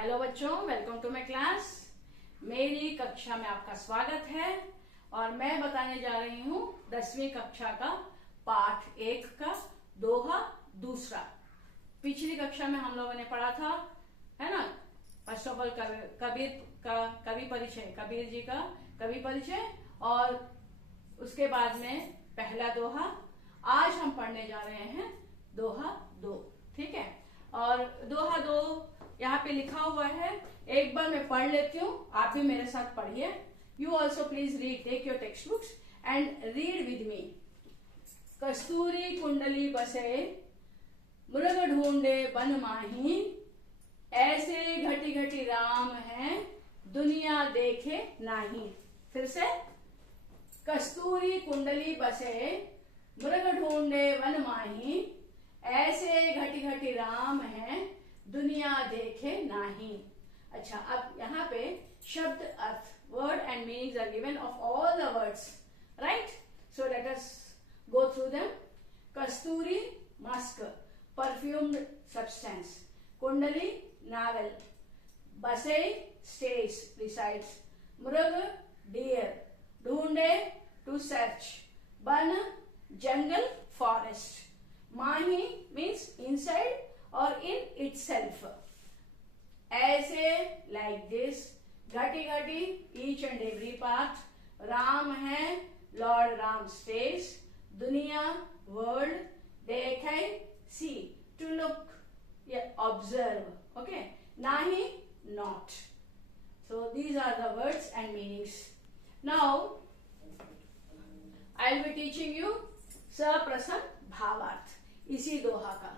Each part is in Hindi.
हेलो बच्चों, वेलकम टू माय क्लास। मेरी कक्षा में आपका स्वागत है और मैं बताने जा रही हूँ 10वीं कक्षा का पाठ 1 का दोहा दूसरा। पिछली कक्षा में हम लोगों ने पढ़ा था, है ना, फर्स्ट ऑफ ऑल कबीर का कवि परिचय, कबीर जी का कवि परिचय, और उसके बाद में पहला दोहा। आज हम पढ़ने जा रहे हैं दोहा 2, ठीक है। और दोहा 2 यहाँ पे लिखा हुआ है, एक बार मैं पढ़ लेती हूँ, आप भी मेरे साथ पढ़िए। You also please read, take your textbooks and read with me. कस्तूरी कुंडली बसे मृग ढूंढे बन माही, ऐसे घटी घटी राम हैं दुनिया देखे नाही। फिर से, कस्तूरी कुंडली बसे मृग ढूंढे वन माही, ऐसे घटी घटी राम हैं दुनिया देखे नाही। अच्छा, अब यहाँ पे शब्द अर्थ, word and meanings are given of all the words, right? So let us go through them. कस्तूरी मस्क, परफ्यूम्ड सब्सटेंस। कुंडली नावल। बसे स्टेज, resides. मृग डियर। ढूंढे टू सर्च। बन jungle, forest. माही means inside or in itself. ऐसे like this. घटी घटी each and every part. Ram है Lord Ram stays. दुनिया world. देखे see, to look, observe. Okay. Nahi not. So these are the words and meanings. Now I will be teaching you सप्रसम भावार्थ इसी दोहा का।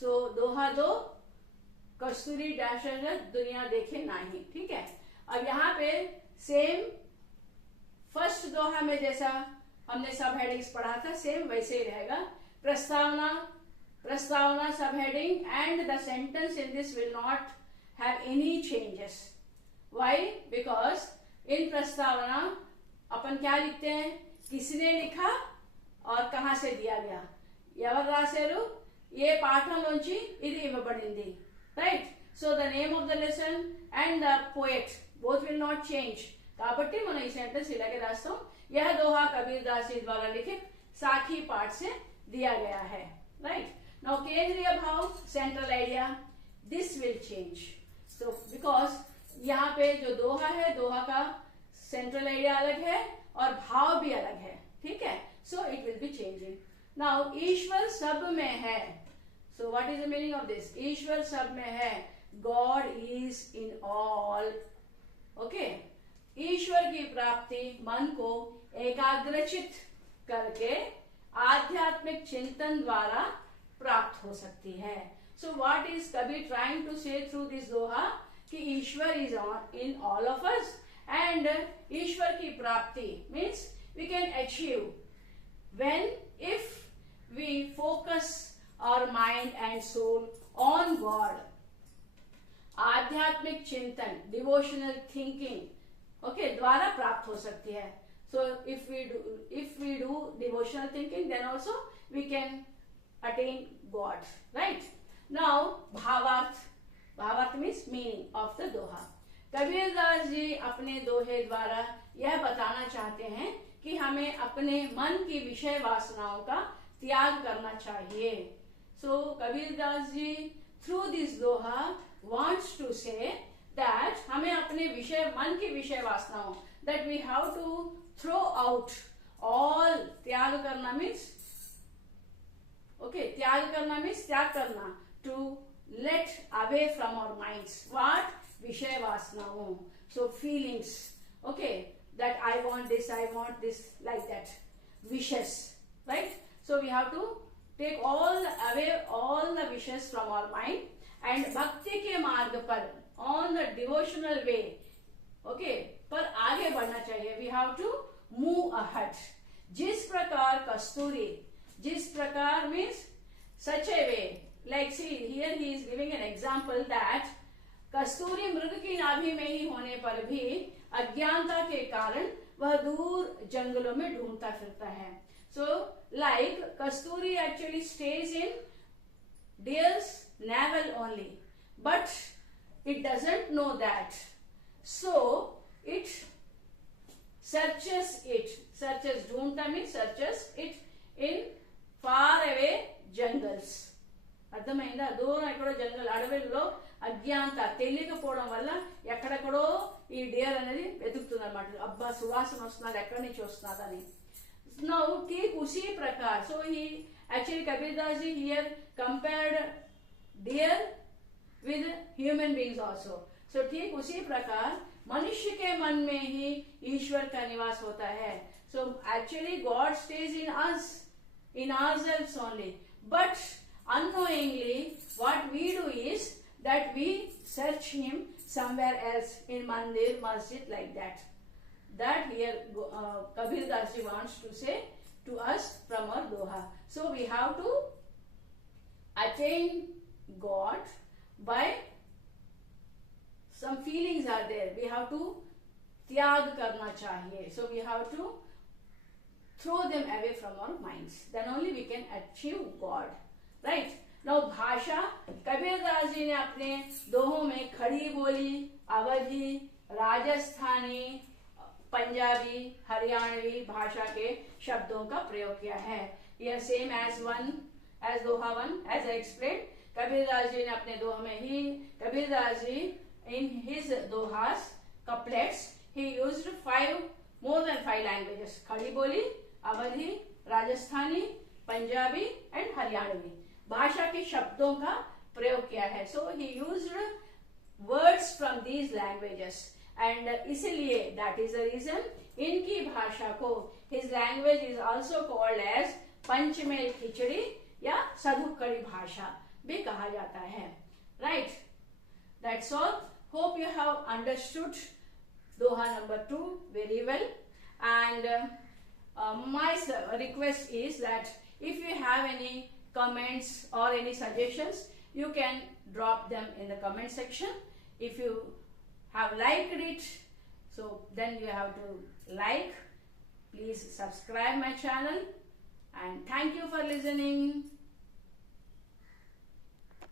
सो दोहा 2, कस्तूरी डैश दुनिया देखे नाही, ठीक है। अब यहाँ पे सेम फर्स्ट दोहा में जैसा हमने सब हेडिंग्स पढ़ा था, सेम वैसे ही रहेगा। प्रस्तावना, प्रस्तावना सब heading and the sentence in this will not have any changes. Why? Because in प्रस्तावना अपन क्या लिखते हैं, किसने लिखा और कहां से दिया गया। ఎవరు రాశారు, ఏ పాఠం నుంచి ఇది ఇవ్వబడింది, right? So the name of the lesson and the poet both will not change. కాబట్టి మనం ఈ సెంటెన్స్ ఇలాగే రాస్తాం, यह दोहा कबीर दास जी द्वारा लिखित साखी पाठ से दिया गया है, राइट? नाउ केंद्रीय भाव, central idea, this will change. So because यहाँ पे जो दोहा है, दोहा का सेंट्रल आइडिया अलग है और भाव भी अलग है, ठीक है। So it will be changing. Now ईश्वर सब में है. So what is the meaning of this? ईश्वर सब में है. God is in all. Okay. ईश्वर की प्राप्ति मन को एकाग्रचित करके आध्यात्मिक चिंतन द्वारा प्राप्त हो सकती है। So what is Kabir trying to say through this doha? कि ईश्वर is in all of us and ईश्वर की प्राप्ति means we can achieve when if we focus our mind and soul on God. आध्यात्मिक चिंतन, डिवोशनल थिंकिंग, ओके, द्वारा प्राप्त हो सकती है। So if we do devotional thinking, then also we can attain God, right? Now भावार्थ, भावार्थ means meaning of the दोहा। कबीर दास जी अपने दोहे द्वारा यह बताना चाहते हैं कि हमें अपने मन की विषय वासनाओं का त्याग करना चाहिए। So Kabir Das ji through this doha wants to say that हमें अपने विषय, मन की विषय वासनाओं, that we have to throw out all. त्याग करना मीन्स, ओके, त्याग करना मीन्स त्याग करना, to let away from our minds what, विषय वासनाओं, so feelings, okay, that I want this, like that, wishes, right? So we have to take away all the wishes from our mind and भक्ति के मार्ग पर, on the devotional way, okay, पर आगे बढ़ना चाहिए। We have to move ahead. जिस प्रकार कस्तूरी, जिस प्रकार means such a way, like see here he is giving an example that कस्तूरी मृग की नाभि में ही होने पर भी अज्ञानता के कारण वह दूर जंगलों में ढूंढता फिरता है। So like Kasturi actually stage in deer's navel only, but it doesn't know that. So it searches ढूंढता means searches it in far away jungles. అర్థమైందా? దూరం ఎక్కడో జంగల్ అడవుల్లో అజ్ఞాంత తెలియకపోవడం వల్ల ఎక్కడెక్కడో ఈ డియర్ అనేది వెతుకుతుంది అనమాట. అబ్బా సువాసన వస్తున్నది, ఎక్కడి నుంచి వస్తున్నదని. Now ठीक उसी प्रकार, so he actually Kabirdas ji here compared deer with human beings also. So ठीक उसी प्रकार मनुष्य के मन में ही ईश्वर का निवास होता है. So actually God stays in us, in ourselves only, but unknowingly what we do is that we search him somewhere else, in mandir, masjid, like that. That here Kabir Das ji wants to say to us from our doha. So we have to attain God by some feelings are there. We have to त्याग करना चाहिए. So we have to throw them away from our minds. Then only we can achieve God. Right? Now भाषा, कबीर दास जी ने अपने दोहों में खड़ी बोली, अवधी, राजस्थानी, पंजाबी, हरियाणवी भाषा के शब्दों का प्रयोग किया है. यह same as doha one, as I explain. Kabirdas ji ने अपने दोहा में ही, Kabirdas ji in his dohas couplets he used more than 5 languages. Khari Boli, Awadhi, Rajasthani, Punjabi and Haryanvi भाषा के शब्दों का प्रयोग किया है. So he used words from these languages. And इसलिए that is the reason इनकी भाषा को his language is also called as panchmel खिचड़ी या सधुक्कड़ी भाषा भी कहा जाता है. Right? That's all. Hope you have understood doha number 2 very well. And my request is that if you have any comments or any suggestions, you can drop them in the comment section. If you have liked it, so then you have to like. Please subscribe my channel, and thank you for listening.